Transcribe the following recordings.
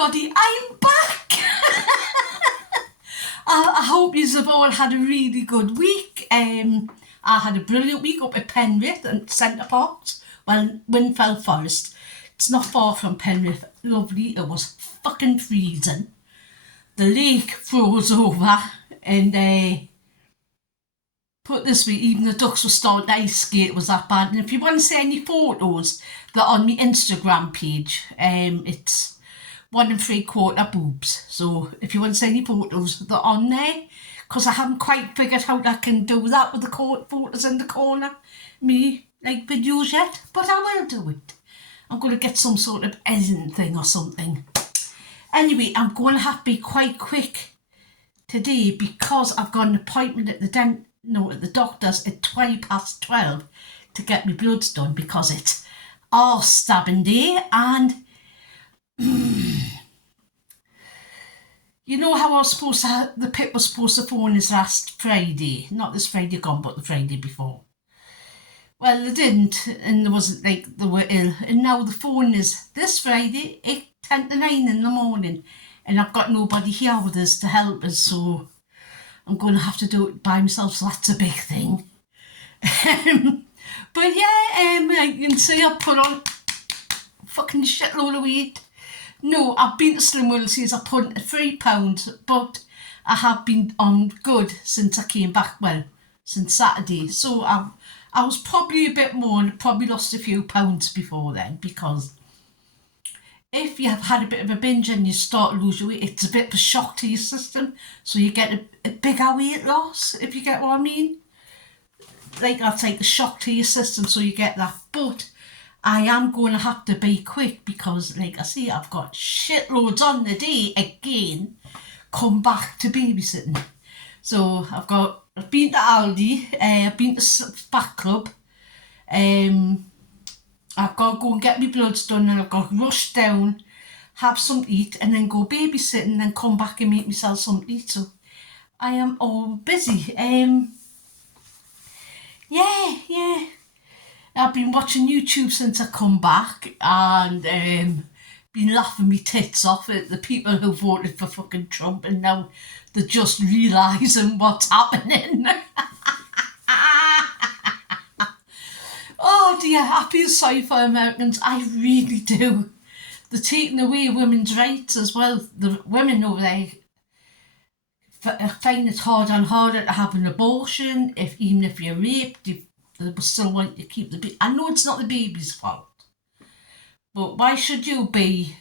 everybody, I'm back! I hope you have all had a really good week. I had a brilliant week up at Penrith and Centre Parks. Well, Winfell Forest. It's not far from Penrith. Lovely. It was fucking freezing. The lake froze over and put this way, even the ducks were starting to ice skate. It was that bad. And if you want to see any photos, they're on my Instagram page. It's 1 3/4 boobs. So if you want to see any photos, they're on there. Because I haven't quite figured out how I can do that with the photos in the corner. Like videos yet. But I will do it. I'm going to get some sort of editing thing or something. Anyway, I'm going to have to be quite quick today because I've got an appointment at the doctor's at 12:20 to get my bloods done because it's arse stabbing day. And you know how I was supposed to the pit was supposed to phone us last Friday, not this Friday gone but the Friday before. Well, they didn't, and there wasn't like they were ill, and now the phone is this Friday 8:10 to 9 in the morning, and I've got nobody here with us to help us, so I'm going to have to do it by myself, so that's a big thing. But yeah, you can see I put on a fucking shitload of weight. No, I've been to Slim Willsey's, I put on £3, but I have been on good since I came back, well, since Saturday. So I was probably a bit more and probably lost a few pounds before then, because if you have had a bit of a binge and you start to lose your weight, it's a bit of a shock to your system. So you get a bigger weight loss, if you get what I mean. Like that's like a shock to your system, so you get that. But I am going to have to be quick because, like I say, I've got shitloads on the day again. Come back to babysitting. So I've been to Aldi, I've been to Fat Club. I've got to go and get my bloods done, and I've got to rush down, have something to eat, and then go babysitting, and then come back and make myself something to eat. So I am all busy. Yeah. I've been watching YouTube since I come back and been laughing me tits off at the people who voted for fucking Trump, and now they're just realising what's happening. Oh dear, I feel sorry for Americans. I really do. They're taking away women's rights as well. The women over there find it harder and harder to have an abortion. Even if you're raped, they still want you to keep the baby. I know it's not the baby's fault, but why should you be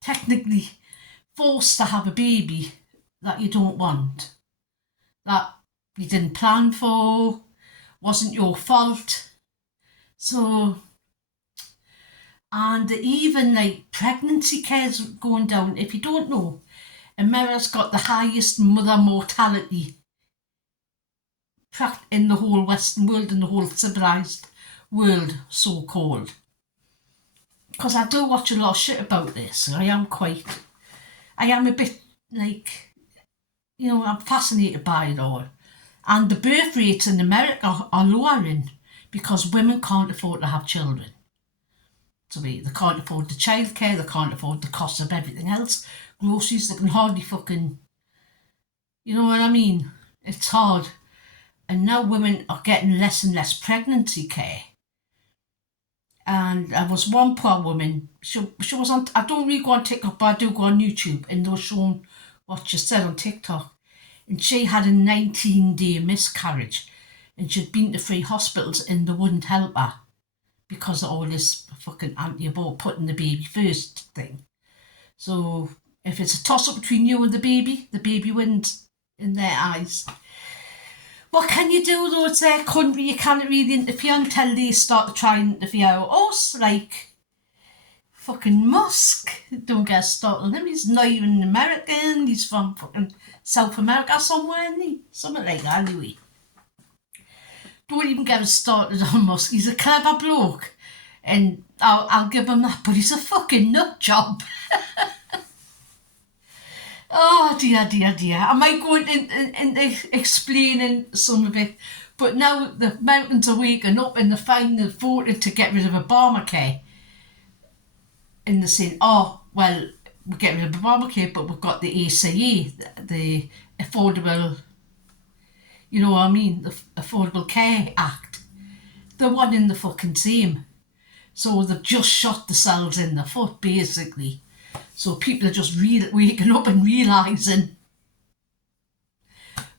technically forced to have a baby that you don't want, that you didn't plan for, wasn't your fault? So, and even like pregnancy care's going down. If you don't know, America's got the highest mother mortality in the whole Western world, in the whole civilised world, so-called. Because I do watch a lot of shit about this. I am a bit like, I'm fascinated by it all. And the birth rates in America are lowering because women can't afford to have children. So they can't afford the childcare, they can't afford the cost of everything else. Groceries, they can hardly fucking, you know what I mean? It's hard. And now women are getting less and less pregnancy care. And there was one poor woman, she was on, I don't really go on TikTok, but I do go on YouTube, and they were showing what she said on TikTok. And she had a 19-day miscarriage, and she'd been to 3 hospitals and they wouldn't help her because of all this fucking anti-abort, putting the baby first thing. So if it's a toss-up between you and the baby wins in their eyes. What can you do though? It's their country, you can't really interfere until they start to try and interfere with us, like fucking Musk. Don't get started on him, he's not even American, he's from fucking South America somewhere, isn't he? Something like that anyway. Don't even get us started on Musk, he's a clever bloke, and I'll give him that, but he's a fucking nut job. Oh dear. I might go into explaining some of it, but now the Americans are waking up and they've voted to get rid of Obamacare. And they're saying, oh, well, we're getting rid of Obamacare, but we've got the ACA, the Affordable, you know what I mean, the Affordable Care Act. They're one in the fucking same. So they've just shot themselves in the foot, basically. So people are just waking up and realising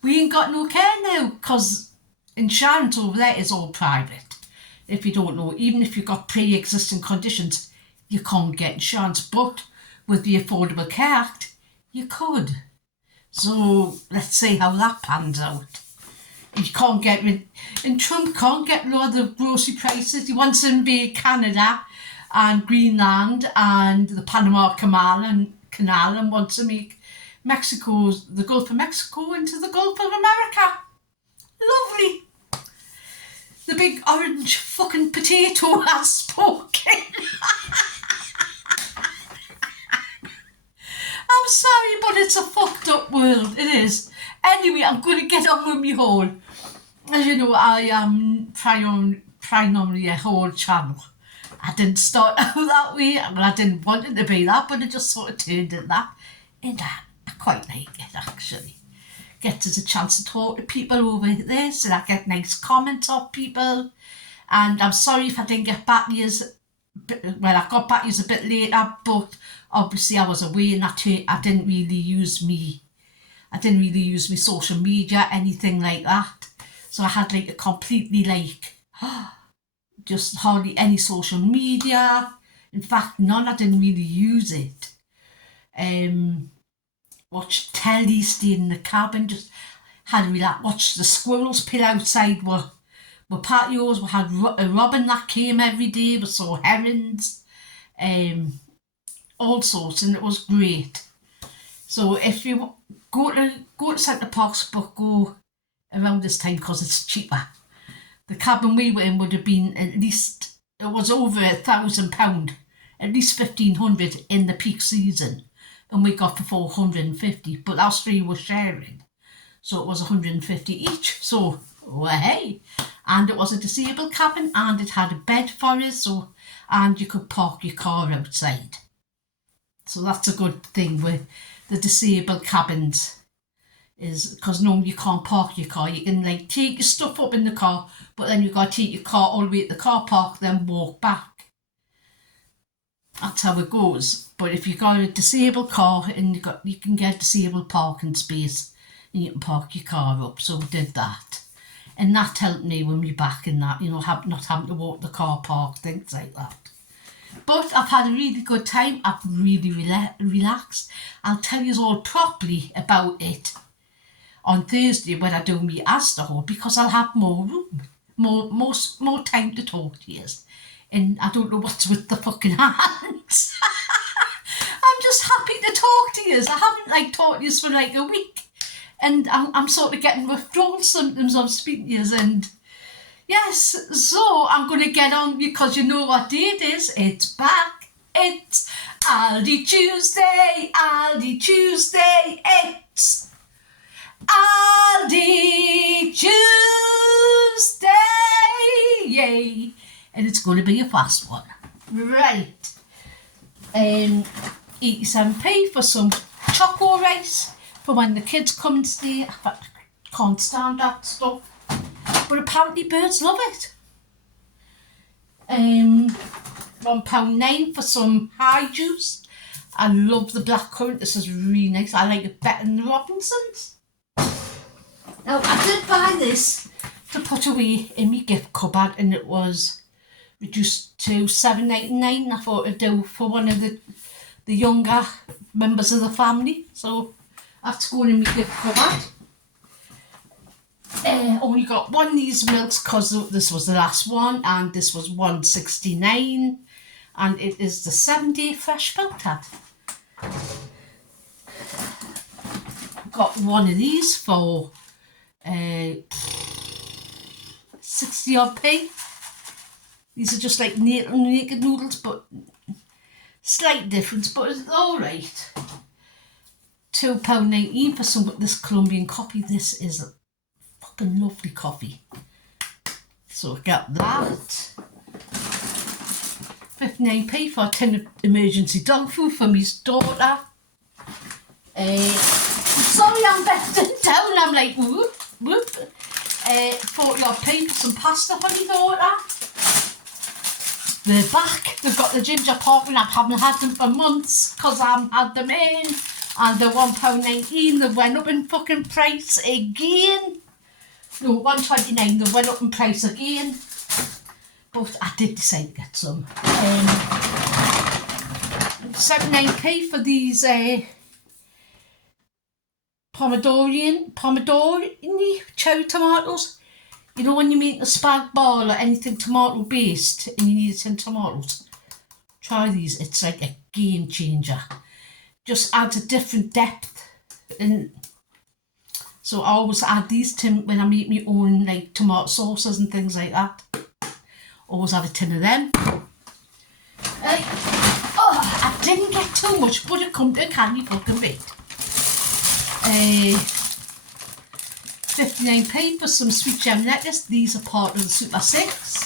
we ain't got no care now, because insurance over there is all private. If you don't know, even if you've got pre-existing conditions, you can't get insurance. But with the Affordable Care Act, you could. So let's see how that pans out. You can't get rid, and Trump can't get rid of the grocery prices. He wants to invade Canada and Greenland and the Panama Canal and wants to make the Gulf of Mexico into the Gulf of America. Lovely. The big orange fucking potato has spoken. I'm sorry, but it's a fucked up world. It is. Anyway, I'm going to get on with my haul. As you know, I am primarily a haul channel. I didn't start out that way. Well, I didn't want it to be that, but it just sort of turned into that. And I quite like it, actually. Get us a chance to talk to people over this, and I get nice comments off people. And I'm sorry if I didn't get back to you. Well, I got back to you a bit later, but obviously I was away and I didn't really use me social media, anything like that. So I had like a completely just hardly any social media. In fact, none. I didn't really use it. Watched telly, stayed in the cabin, just had a relax, watched the squirrels pit outside were patios. We had a robin that came every day. We saw herons, all sorts, and it was great. So if you go to Centre Parks, but go around this time because it's cheaper. The cabin we were in would have been at least, it was over £1,000, at least 1,500 in the peak season, and we got for 450. But us three were sharing, so it was 150 each. So well, hey, and it was a disabled cabin, and it had a bed for us, so and you could park your car outside. So that's a good thing with the disabled cabins, is because normally you can't park your car. You can like take your stuff up in the car, but then you've got to take your car all the way to the car park, then walk back. That's how it goes. But if you've got a disabled car and you can get disabled parking space and you can park your car up. So we did that. And that helped me when we back in that, not having to walk the car park, things like that. But I've had a really good time. I've really relaxed. I'll tell you all properly about it on Thursday when I do my Asda haul, because I'll have more room, more time to talk to you. And I don't know what's with the fucking hands. I'm just happy to talk to you. I haven't talked to you for a week, and I'm sort of getting withdrawal symptoms of speaking to you. And yes, so I'm going to get on, because you know what day it is. It's back. It's Aldi Tuesday. Aldi Tuesday. It's Aldi Tuesday. Yay. And it's going to be a fast one. Right. 87p for some choco rice for when the kids come and stay. I can't stand that stuff. But apparently birds love it. £1.09 for some high juice. I love the blackcurrant. This is really nice. I like it better than the Robinsons. Now, I did buy this to put away in my gift cupboard, and it was reduced to $7.99. I thought it'd do for one of the younger members of the family. So that's going in my gift cupboard. Only got one of these milks because this was the last one, and this was $1.69, and it is the 7-day fresh milk tat. Got one of these for 60 odd p. These are just like naked noodles, but slight difference, but it's all right. £2.19 for some of this Colombian coffee. This is a fucking lovely coffee. So I got that. 59p for a tin of emergency dog food for my daughter. Sorry, I'm bending down. I'm like, whoop, whoop. 40p for some pasta for my daughter. They're back. They've got the ginger popping. I haven't had them for months because I haven't had them in. And they're £1.19. They went up in fucking price again. No, £1.29. They went up in price again. But I did decide to get some. 79p for these pomodori cherry tomatoes. You know when you make a spag bol or anything tomato based and you need it in tomatoes? Try these, it's like a game changer. Just adds a different depth. And so I always add these to when I make my own like tomato sauces and things like that. Always have a tin of them. I didn't get too much, but it come to a candy fucking bit. 59p for some sweet gem lettuce. These are part of the Super 6.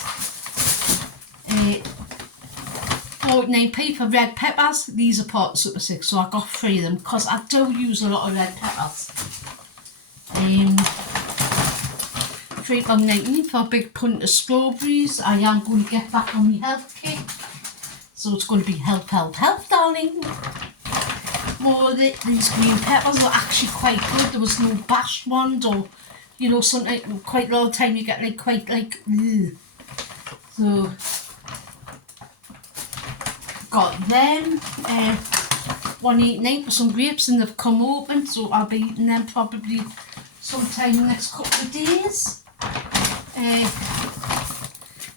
49p for red peppers. These are part of the Super 6, so I got 3 of them because I do use a lot of red peppers. £3.19 for a big punt of strawberries. I am going to get back on my health kick, so it's going to be health, darling. More of these green peppers are actually quite good. There was no bashed ones, or you know, something quite a lot of time you get like quite like ugh. So got them. £1.89 for some grapes, and they've come open, so I'll be eating them probably sometime in the next couple of days.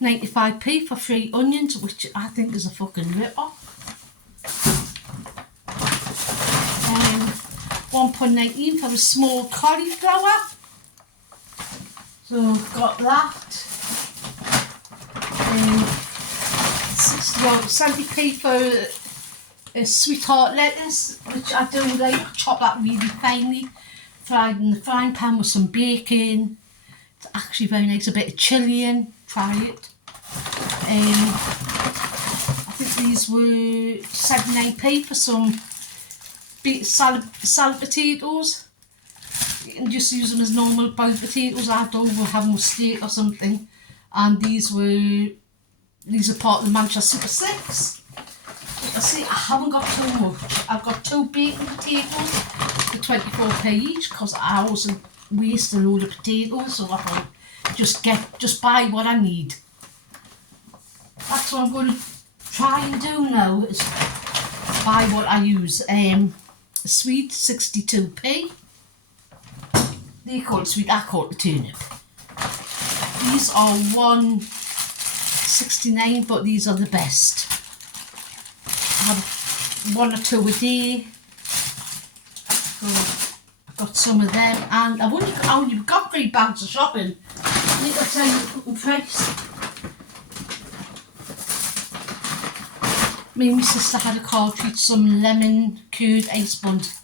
95p for 3 onions, which I think is a fucking rip-off. £1.19 for a small cauliflower. So got that. 70p for a sweetheart lettuce, which I do like. Chop that really finely. Fried in the frying pan with some bacon. It's actually very nice. A bit of chilli in. Try it. I think these were 79p for some salad potatoes. You can just use them as normal boiled potatoes. I don't have them with steak or something. And these are part of the Manchester Super 6. I see I haven't got too much. I've got 2 bacon potatoes for 24p each because I always waste a load of potatoes, so I thought just buy what I need. That's what I'm going to try and do now, is buy what I use. Sweet, 62p. They call it sweet, I call it the turnip. These are £1.69, but these are the best. I have 1 or 2 a day. So I've got some of them, and I've only got 3 bags of shopping. I think I'll tell you the fucking price. Me and my sister had a call treat, some lemon curd ice buns.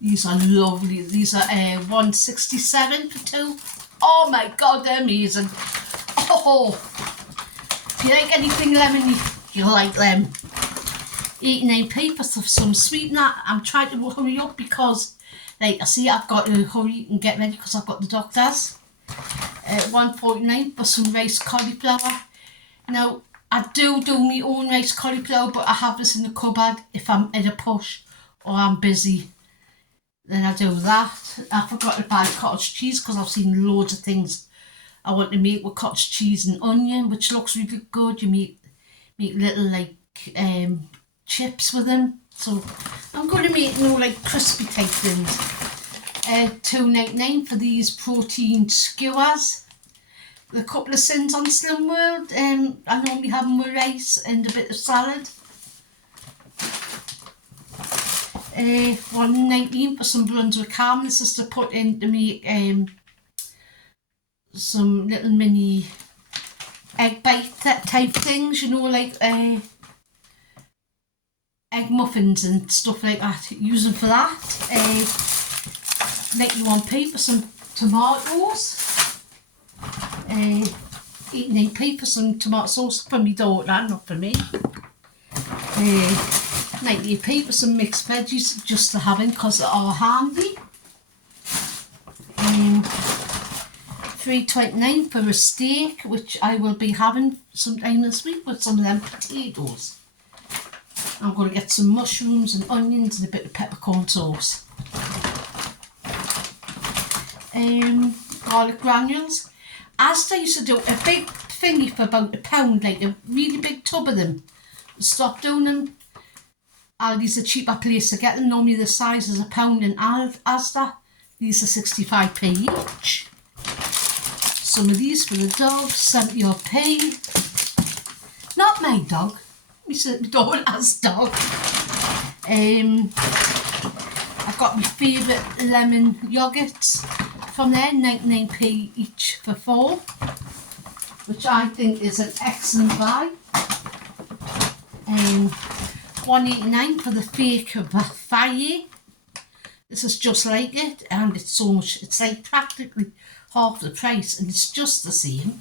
These are lovely. These are £1.67 for 2. Oh my god, they're amazing. Oh, if you like anything lemony, you'll like them. 89p for some sweetener. I'm trying to hurry up because, like I see, I've got to hurry and get ready because I've got the doctors. £1.49 for some rice cauliflower. Now, I do my own rice cauliflower, but I have this in the cupboard if I'm in a push or I'm busy. Then I do that. I forgot to buy cottage cheese because I've seen loads of things I want to make with cottage cheese and onion, which looks really good. You make little like chips with them. So I'm going to make like crispy type things. £2.99 for these protein skewers. A couple of sins on Slim World. I normally have them with rice and a bit of salad. £1.19 for some Brunswick ham. This is to put in to make some little mini egg bite type things, you know, like egg muffins and stuff like that. Use them for that. 91p for some tomatoes. 89p for some tomato sauce for me daughter, not for me. 98p for some mixed veggies just to have in because they are handy. £3.29 for a steak, which I will be having sometime this week with some of them potatoes. I'm going to get some mushrooms and onions and a bit of peppercorn sauce. Garlic granules. Asda used to do a big thingy for about £1, like a really big tub of them. Stop doing them. Aldi's a cheaper place to get them, normally the size is £1 in Asda. These are 65p each. Some of these for the dog, 70 odd p. Not my dog, my daughter's dog. I've got my favourite lemon yoghurts from there, 99p each for 4, which I think is an excellent buy. £1.89 for the fake Faye. This is just like it, and it's so much, it's like practically half the price, and it's just the same.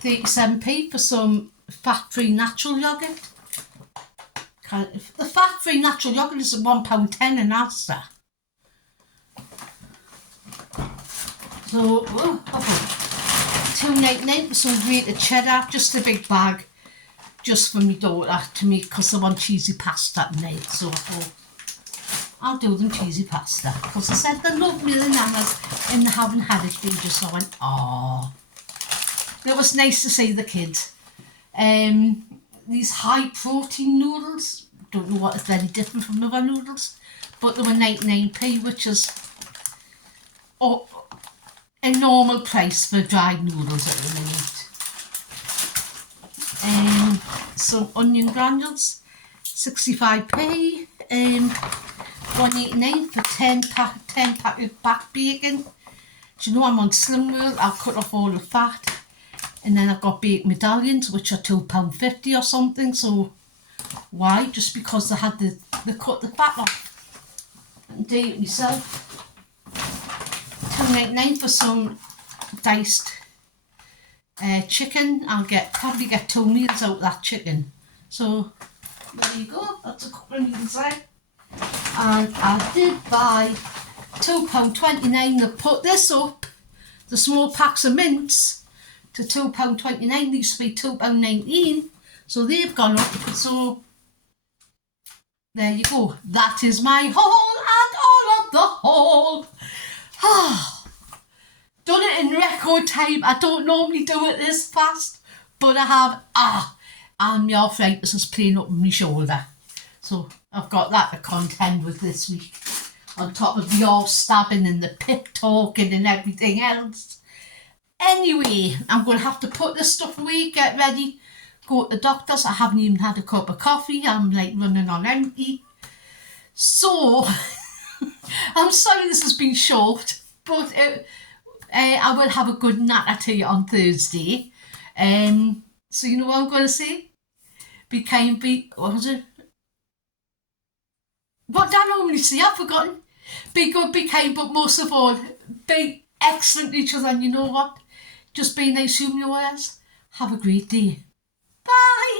37p for some fat-free natural yoghurt. The fat-free natural yoghurt is £1.10 in Asda. So, £2.99 for some grated cheddar, just a big bag, just for my daughter to make because they want cheesy pasta tonight. So I thought I'll do them cheesy pasta because I said they love me, the nanas, and they haven't had it. They just went, oh. It was nice to see the kids. These high protein noodles, don't know what is very different from other noodles, but they were 99p, which is a normal price for dried noodles at the minute. Some onion granules, 65p. £1.89 for 10 pack of back bacon. Do you know I'm on Slim World? I'll cut off all the fat. And then I've got bacon medallions, which are £2.50 or something. So why? Just because they had they cut the fat off. And do it myself. £2.99 for some diced chicken. I'll probably get 2 meals out of that chicken. So there you go. That's a couple of meals there. And I did buy £2.29. They put this up, the small packs of mints, to £2.29. They used to be £2.19, so they've gone up. So there you go. That is my haul and all of the haul. Done it in record time. I don't normally do it this fast, but I have. And my arthritis is playing up on my shoulder. So I've got that to contend with this week, on top of the all stabbing and the pip talking and everything else. Anyway, I'm going to have to put this stuff away, get ready, go to the doctor's. I haven't even had a cup of coffee. I'm like running on empty. So, I'm sorry this has been short, but I will have a good natter to you on Thursday. So you know what I'm going to say? Be kind, what was it? What did I normally say? I've forgotten. Be good, be kind, but most of all, be excellent to each other. And you know what? Just be nice human warriors. Have a great day. Bye.